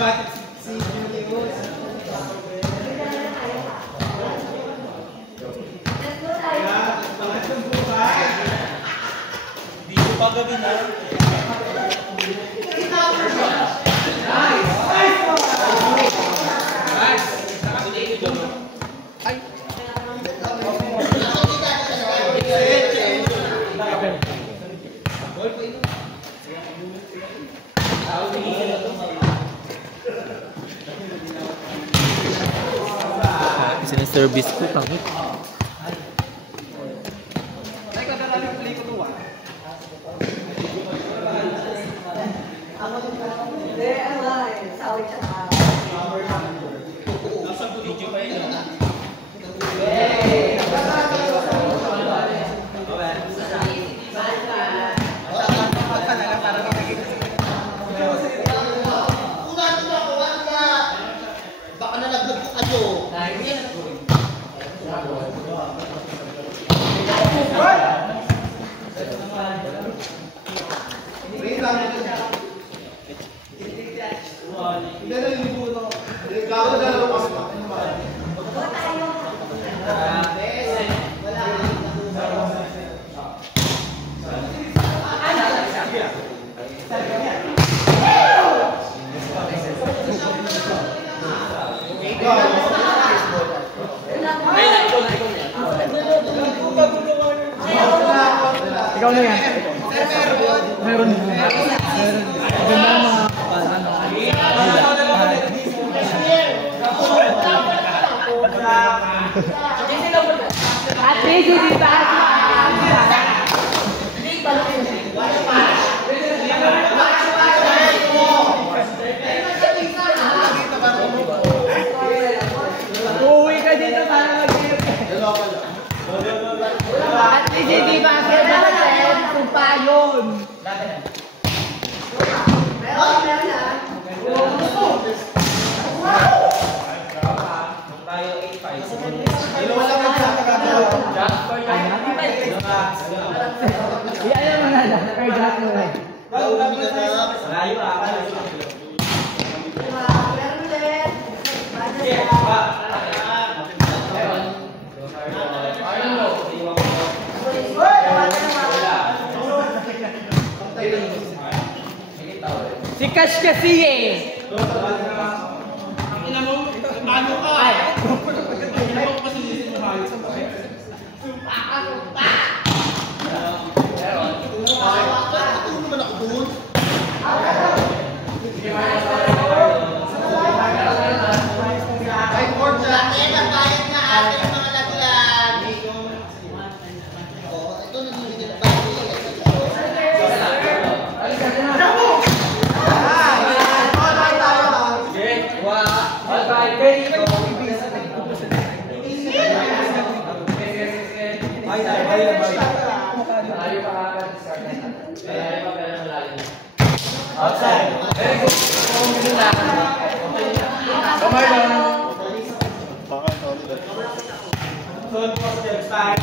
Si Julius. Di ko pa gabi na. Service ko tangit. Ikaw na yan. Meron. Ganda mga Ate, di ba? Uuwi ka dito para mag-iip. Ate, di ba? Kung pa yun. Si Cash kasi eh. Ina mo, ano ka? Ay. Ina mo kasi hindi mo maayos. Outside. Very good. Come on. Third positive side.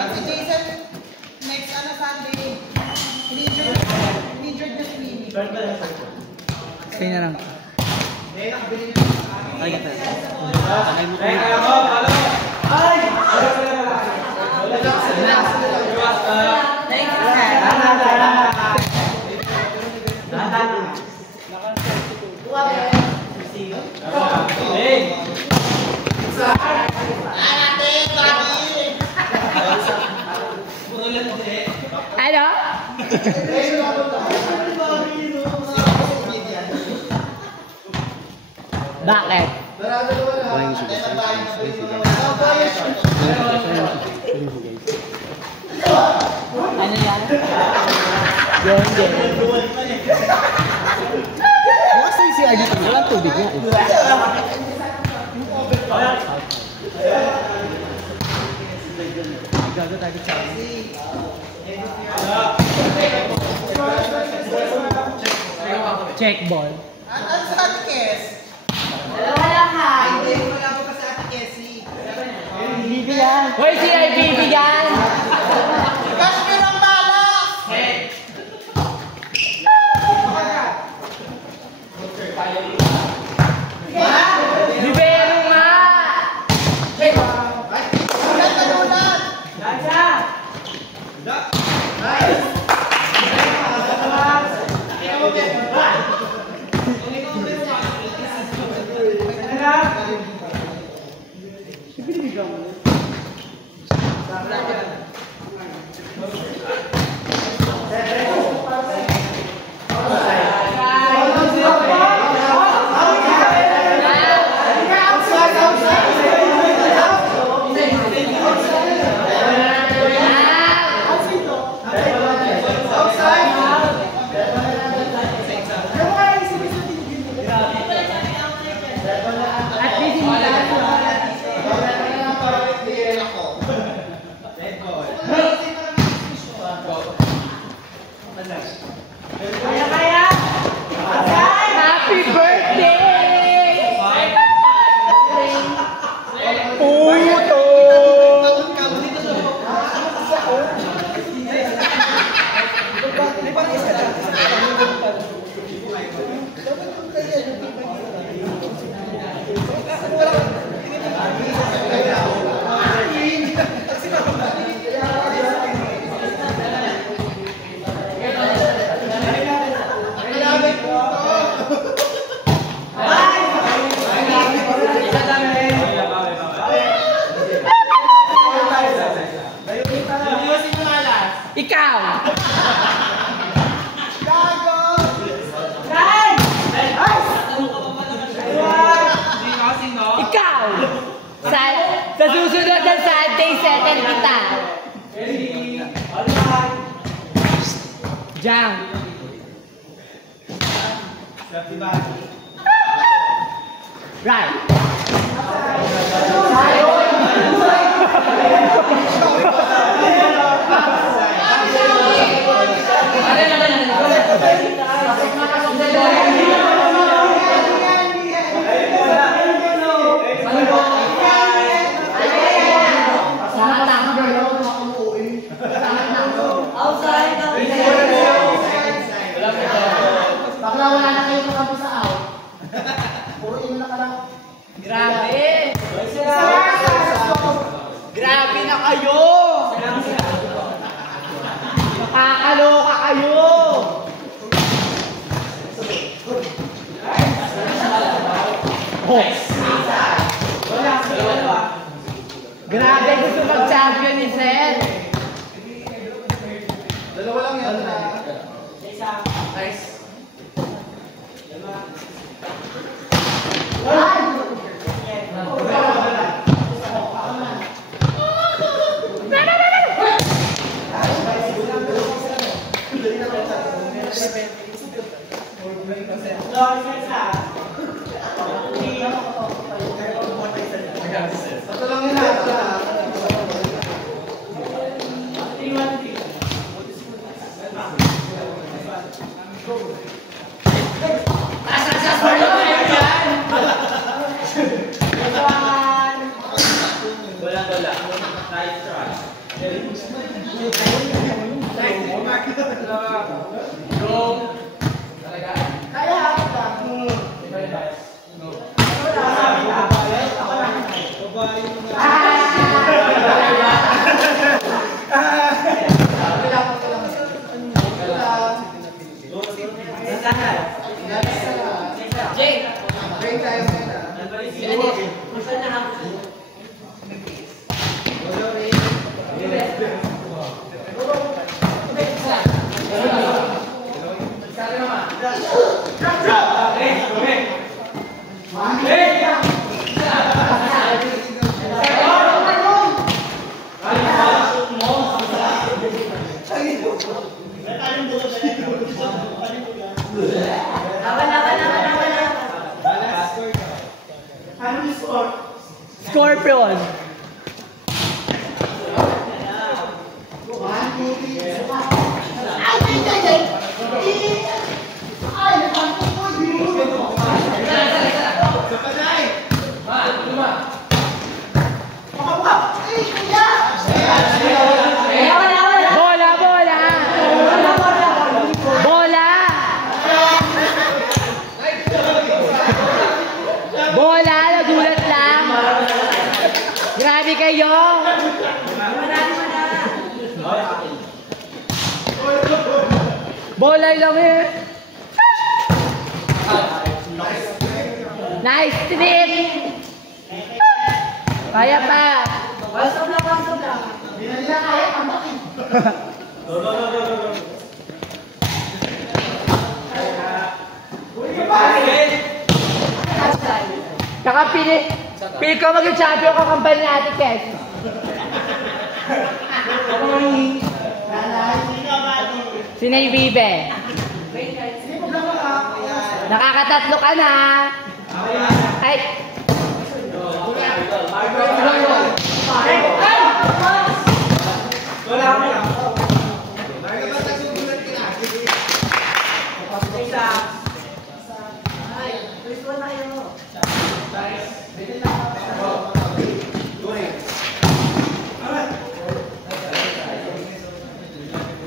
Si Jason, next Sunday, injured na si Mimi. Kaya na lang. Ay, ito. Ano? Bakit? Ano yan? Yun. Bukas na yung CR dito. Walang tubig nga eh. Check ball. Ano sa Ate Kes? Dalawa lang ha. Hindi, wala ko pa sa Ate Kessie. Hoy, si ay bibigyan. Kashmir ang balas! Libero nga. Ulan na ulan! Happy birthday! Ikaw! Ikaw! Sa susunod na Sunday, settle kita. Jam. Right. Bakla wala na kayo makampi sa out. Puro ino na ka lang. Grabe! Grabe na kayo! Nakakaloka kayo! Grabe gusto mag-champion ni Seth! Dalawa lang yan. Nice. Ito lang yun na. Scorpion. Bola, bola. Bola. Bola, nagulat lang. Grabe kayo. Bola lang eh. Nice trip. Kaya pa. Hindi na kaya, tambakin. Kaka pili ko maging champion kakampal ni Ate Kes. Si Nay Bibe. Nakakatatlo ka na. Ay.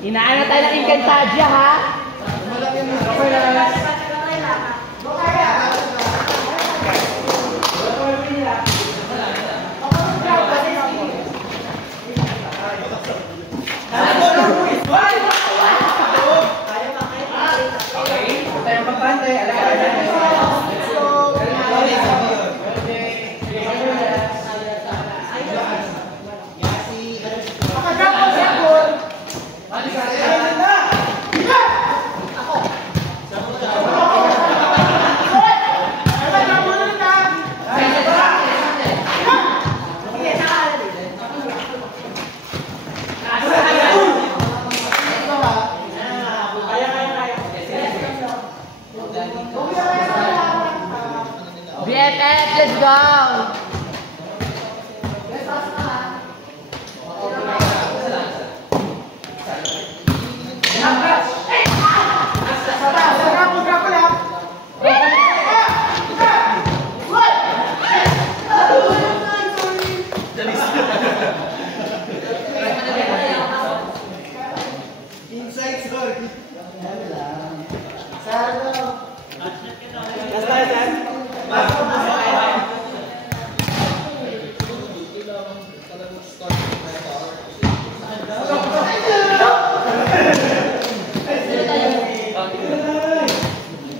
Inaano tayo ng Encantadia, ha? BFF, let's go!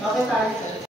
Okay, tayo.